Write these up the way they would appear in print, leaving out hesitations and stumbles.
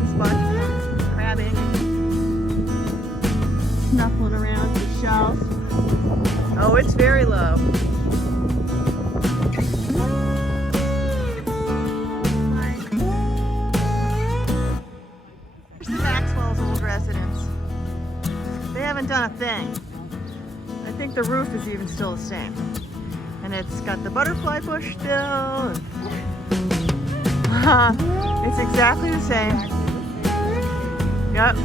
fun spot, crabbing, snuffling around the shells. Oh, it's very low. Here's the Maxwell's old residence. They haven't done a thing. I think the roof is even still the same. And it's got the butterfly bush still. It's exactly the same. Yep.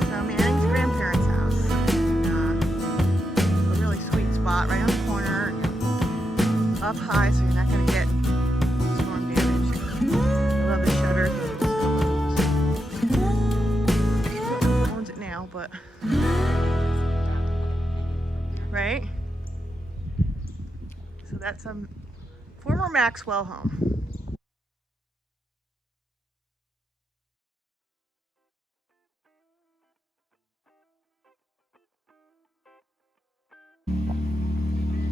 So Manning's grandparents' house. A really sweet spot right on the corner. Up high so you're not going to get storm damage. I love the shutters. Owns it now, but right? So that's a former Maxwell home.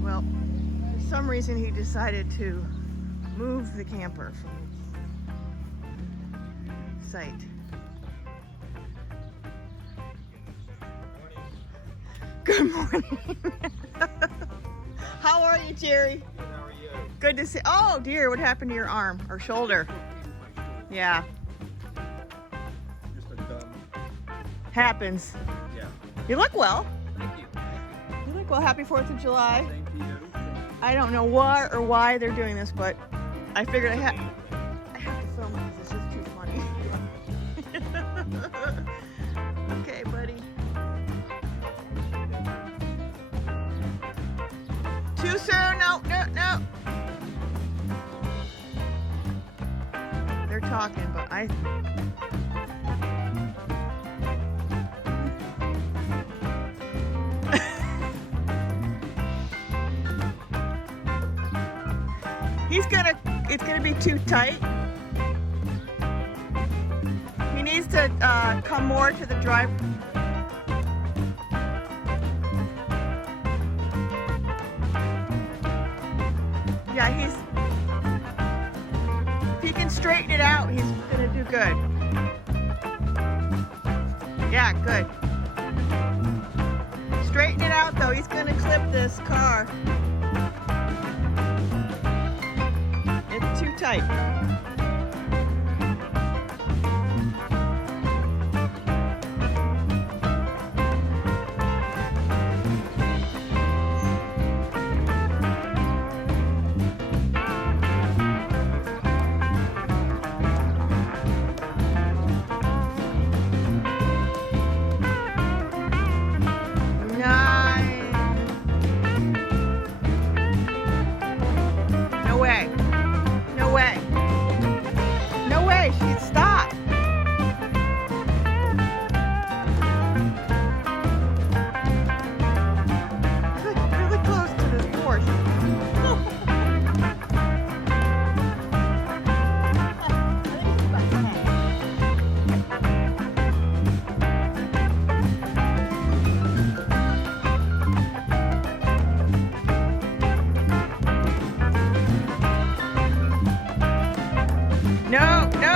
Well, for some reason he decided to move the camper from the site. Good morning. How are you, Jerry? Good, how are you? Good to see. Oh dear, what happened to your arm or shoulder? Yeah, Just a dumb. happens. Yeah. You look well. Thank you. You look well. Happy 4th of July. Thank you. I don't know what or why they're doing this, but I figured I have to film it because it's just too funny. Okay, buddy. Too soon? No, no, no. They're talking, but I... it's gonna be too tight. He needs to come more to the drive. Yeah, if he can straighten it out, he's gonna do good. Yeah, good. Straighten it out though, he's gonna clip this car. It's too tight. No, no.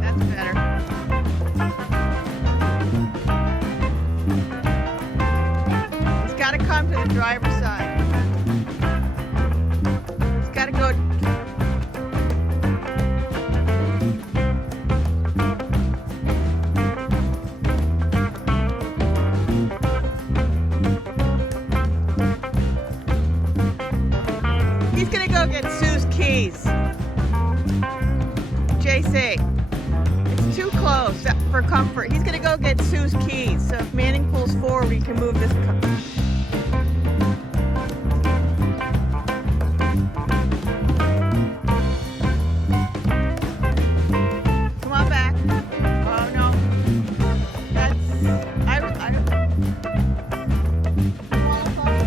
That's better. He's got to come to the driver's side. He's got to go. He's gonna go get Sue's keys. JC, it's too close for comfort. He's gonna go get Sue's keys. So if Manning pulls forward, he can move this car. Come on back. Oh no. That's, I qualify.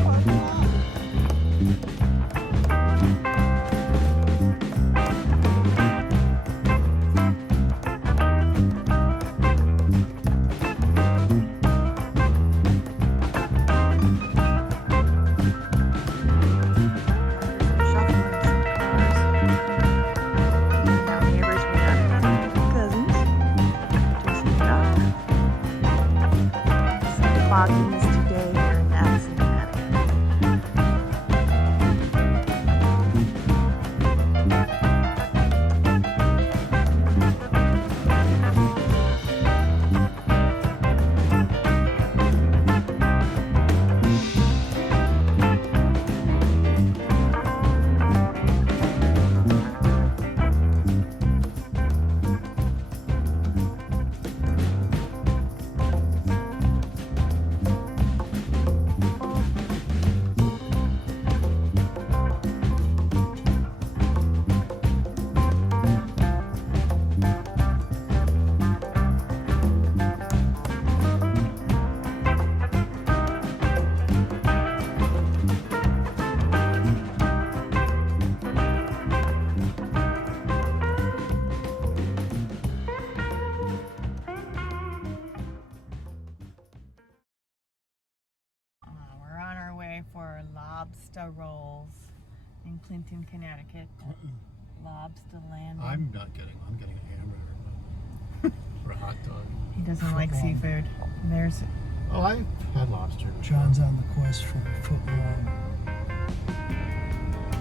fogginess today here in Madison, Connecticut. We're on our way for lobster rolls in Clinton, Connecticut. Lobster land. I'm getting a hamburger or a hot dog. He doesn't like seafood. There's Oh, I had lobster. John's on the quest for a foot long.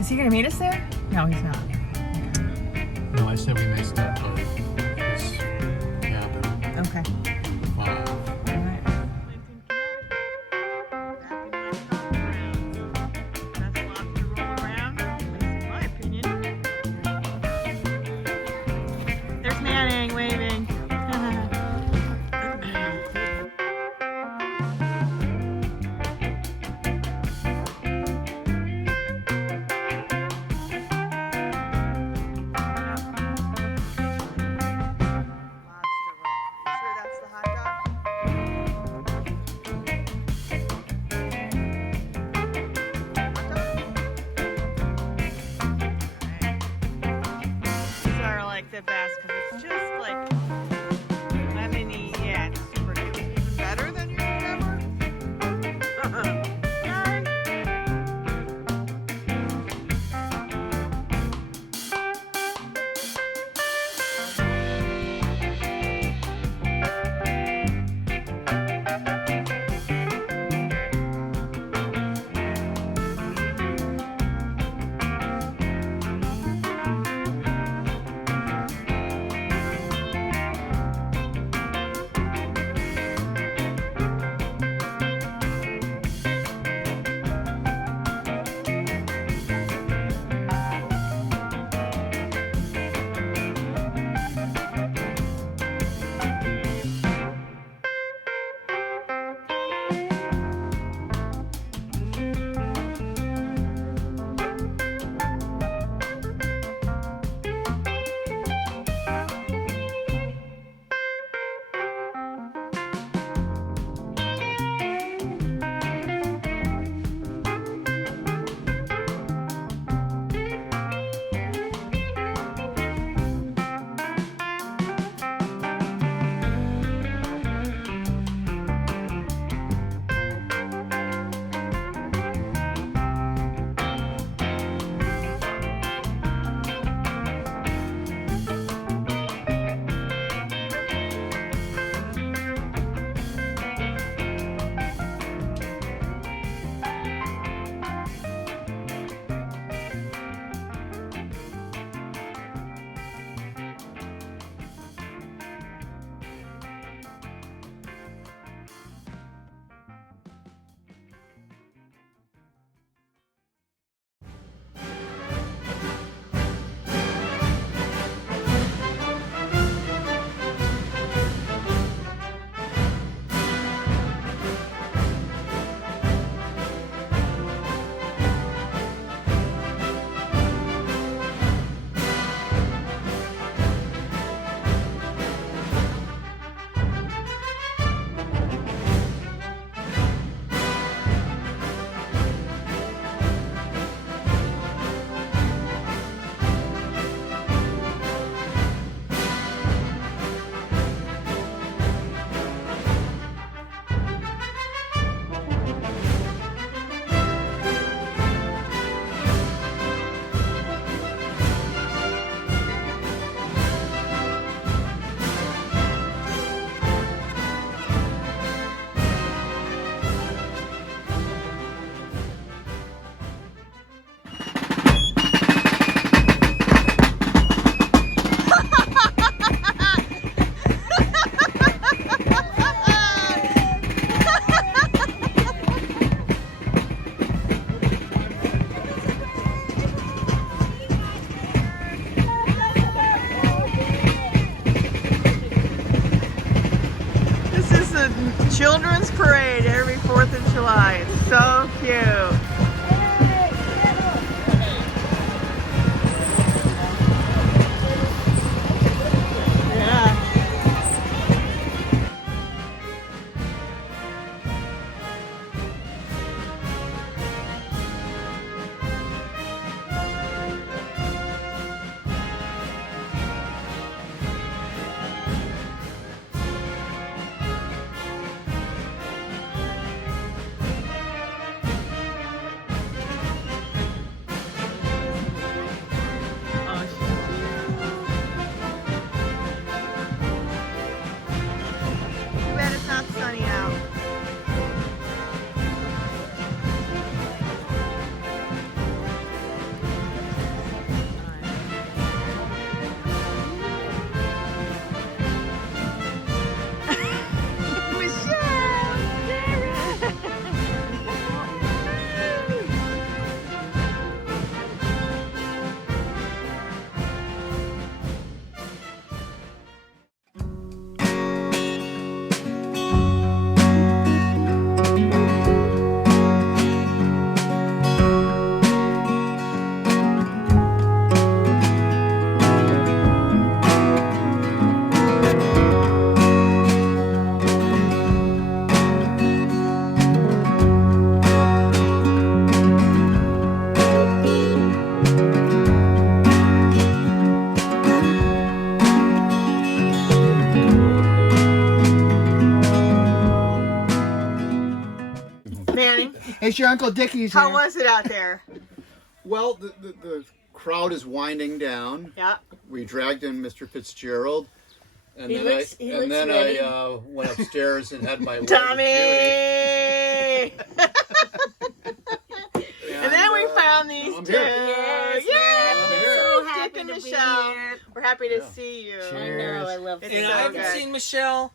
Is he gonna meet us there? No, he's not. No, I said we may stop by this cabin. Okay. 5. All right. Best lobster roll around, at least in my opinion. There's Manning waving. children's parade every 4th of July. It's so cute. Yeah. Too bad it's not sunny out. Manny, It's your Uncle Dickie's how here. was it out there? Well, the crowd is winding down. Yeah. We dragged in Mr. Fitzgerald, and He then looks ready. I went upstairs and had my Tommy! and And then we found these I'm two. here. Yes, Yay! I'm here. So Dick happy and to be Michelle. here. We're happy to Yeah. see you. I know, I love It's seeing And so I you. haven't good. seen Michelle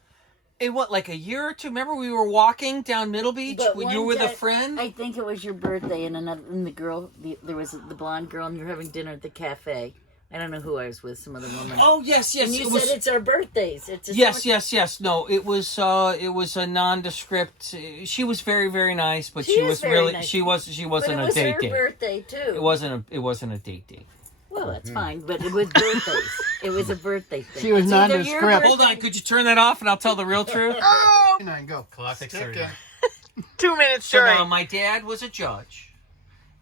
in what, like a year or two? Remember we were walking down Middle Beach But when you were one with a day- friend? I think it was your birthday, and there was the blonde girl, and you were having dinner at the cafe. I don't know who I was with, some other woman. Oh yes, and you said it's our birthdays. It's a yes. No, it was a nondescript. She was very, very nice, but she is was very really nice. she wasn't But it a was date her date. birthday too. It wasn't a date date. Well, that's fine, but it was birthdays. It was a birthday thing. She was It's either your nondescript. birthday- Hold on, could you turn that off and I'll tell the real truth? Oh! 9, go. Classic Stick 30. it. 2 minutes So straight. now my dad was a judge,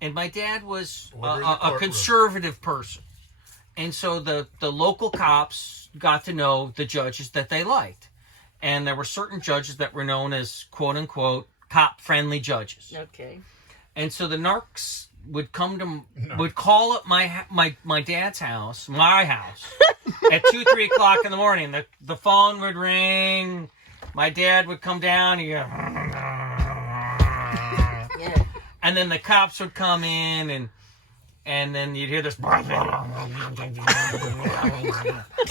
and my dad was Order in the a courtroom. conservative person, and so the local cops got to know the judges that they liked, and there were certain judges that were known as quote unquote cop friendly judges, Okay. and so the narcs would would call up my dad's house, my house, at 2-3 o'clock in the morning. The phone would ring. My dad would come down. He'd go, Yeah. and then the cops would come in, and then you'd hear this.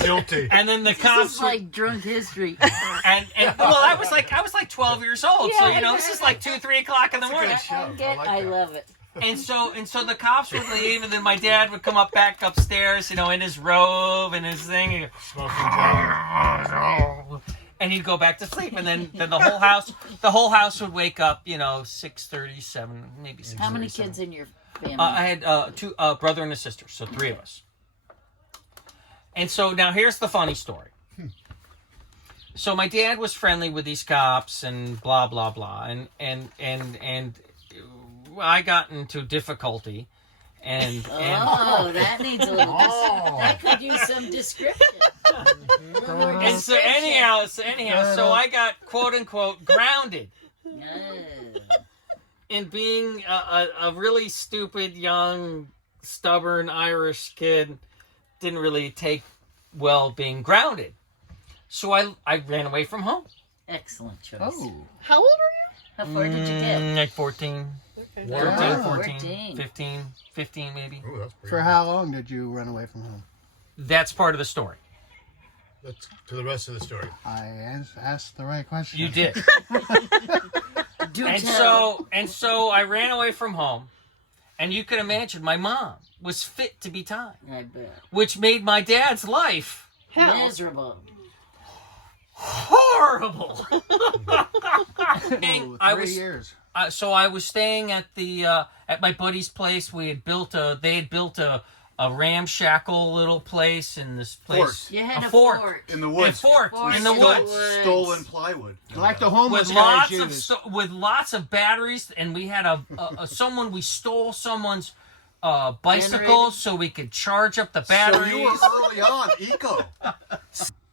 Guilty. And then the This cops is like drunk history. and well, I was like 12 years old, so Yeah, this is like 2-3 o'clock in the morning. I love it. And so the cops would leave, and then my dad would come up back upstairs, in his robe and his thing. He'd go, and he'd go back to sleep, and then the whole house would wake up, 6:37, maybe 6:37. How many kids in your family? I had two brother and a sister, so 3 of us. And so now here's the funny story. So my dad was friendly with these cops and blah blah blah, and I got into difficulty, and Oh, that needs a little. That could use some description. and so anyhow, so I got quote unquote grounded in being a really stupid, young, stubborn Irish kid. Didn't really take well being grounded, so I ran away from home. Excellent choice. Oh. How old are How far did you get? Like 14, you? 13, Wow. 14, 14. 15 maybe. Ooh, that's pretty For how long did you run away from home? That's part of the story. Let's to the rest of the story. I asked the right question. You did. Do And tell. so I ran away from home, and you can imagine my mom was fit to be tied, I bet. which made my dad's life Miserable. horrible. Oh, I 3 was years. so I was staying at the at my buddy's place. They had built a ramshackle little place in this place. You had a fort. fort. In the A woods. fort Fort in the woods. Stolen plywood. Like the homeless With guys lots of use. with lots of batteries, and we had we stole someone's bicycle Generator? so we could charge up the So batteries. you were early on eco.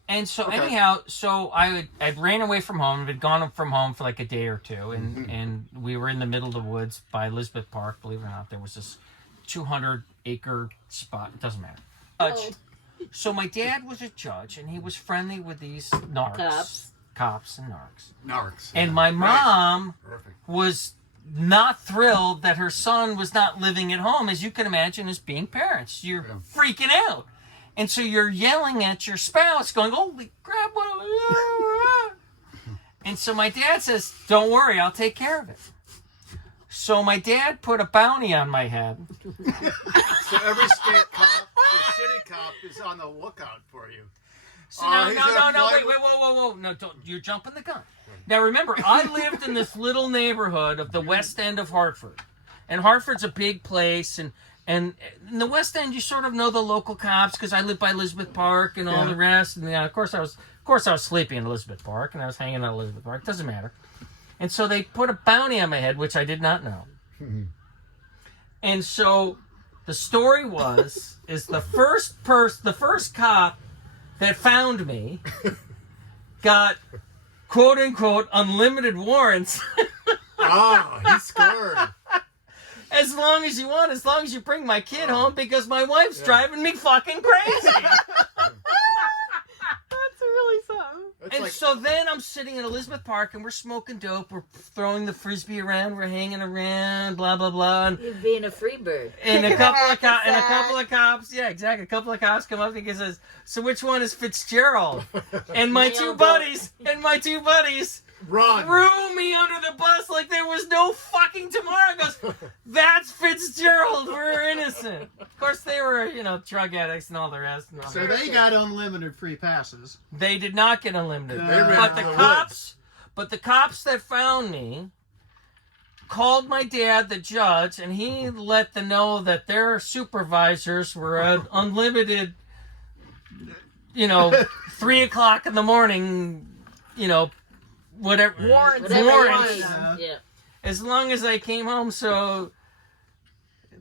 And so anyhow, so I ran away from home. I'd gone from home for like a day or two, and we were in the middle of the woods by Elizabeth Park. Believe it or not, there was this 200-acre spot. It doesn't matter. So my dad was a judge, and he was friendly with these narcs, cops and narcs. Narcs. And my mom Perfect. was not thrilled that her son was not living at home, as you can imagine, as being parents. You're freaking out. And so you're yelling at your spouse, going, "Holy crap, what?" And so my dad says, "Don't worry, I'll take care of it." So my dad put a bounty on my head. So every state cop or city cop is on the lookout for you. So no, wait, whoa. No, don't, you're jumping the gun. Now remember, I lived in this little neighborhood of the West End of Hartford. And Hartford's a big place, and in the West End, you sort of know the local cops because I live by Elizabeth Park and all the rest. And of course I was sleeping in Elizabeth Park, and I was hanging out at Elizabeth Park. Doesn't matter. And so they put a bounty on my head, which I did not know. And so the story is the first cop that found me got quote unquote unlimited warrants. Oh, he scored. As long as you want, as long as you bring my kid home, because my wife's driving me fucking crazy. That's really something. It's And like, so then I'm sitting in Elizabeth Park and we're smoking dope, we're throwing the frisbee around, we're hanging around, blah blah blah. And, You're being a free bird. and a couple of cops, yeah, exactly. A couple of cops come up and says, "So which one is Fitzgerald?" And my two buddies run. threw me under the bus like there was no fucking tomorrow. Goes, "That's Fitzgerald. We're innocent." Of course, they were, drug addicts and all the rest. And all So they got unlimited free passes. They did not get unlimited. They ran But into the the cops, but the cops that found me called my dad, the judge, and he let them know that their supervisors were at unlimited, 3:00 in the morning, whatever warrants. Yeah. As long as I came home. So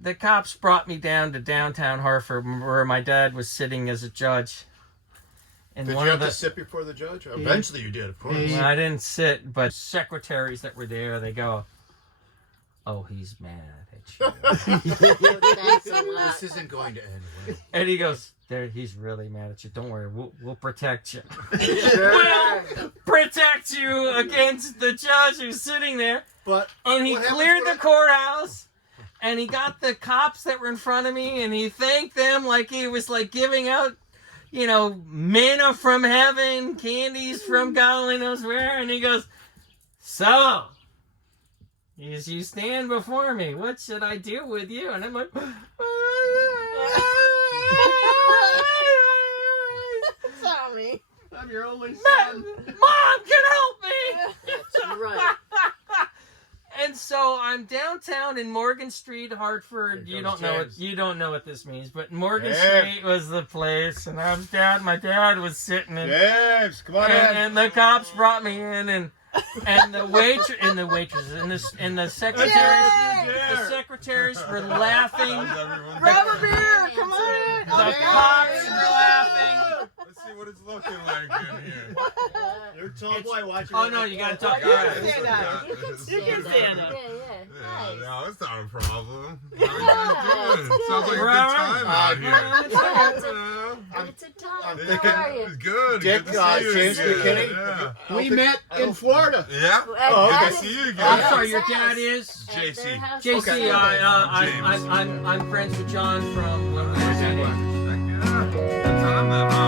the cops brought me down to downtown Hartford, where my dad was sitting as a judge. And Did you have to sit before the judge? Eventually you did, of course. Well, I didn't sit, but secretaries that were there, they go, "Oh, he's mad at you." Thanks a lot. This isn't going to end well. And he goes, "He's really mad at you. Don't worry, we'll protect you." Sure. Protect you against the judge who's sitting there. But And he what happens cleared the when- courthouse, and he got the cops that were in front of me, and he thanked them like he was like giving out, manna from heaven, candies from God only knows where, and he goes, "So, as you stand before me, what should I do with you?" And I'm like, Sorry. I'm your only Mom can help me! That's right. And so I'm downtown in Morgan Street, Hartford. Here You comes don't know James. you don't know what this means, but Morgan James. Street was the place, and my dad was sitting in, James, come on in. and the cops brought me in, and the secretaries were laughing. Grab a beer, come on. The cops were laughing. Let's see what it's looking like in here. You're a tall boy watching. Oh no, you gotta talk. You All can right. stand up. You can stand up. Yeah. Nice. No, it's not a problem. How you guys doing? Sounds like a good We're all right. time out here. Yeah, it's a, You know? it's a time. I'm How thinking- are you? It's good. Dick, good to see you James again. McKinney. Yeah. We met in Florida. Yeah. Oh, Good okay. to see you again. I'm sorry, your dad is At their JC. house. JC. Okay. I'm friends with John from when we were Heck dating. yeah. Good time then, huh?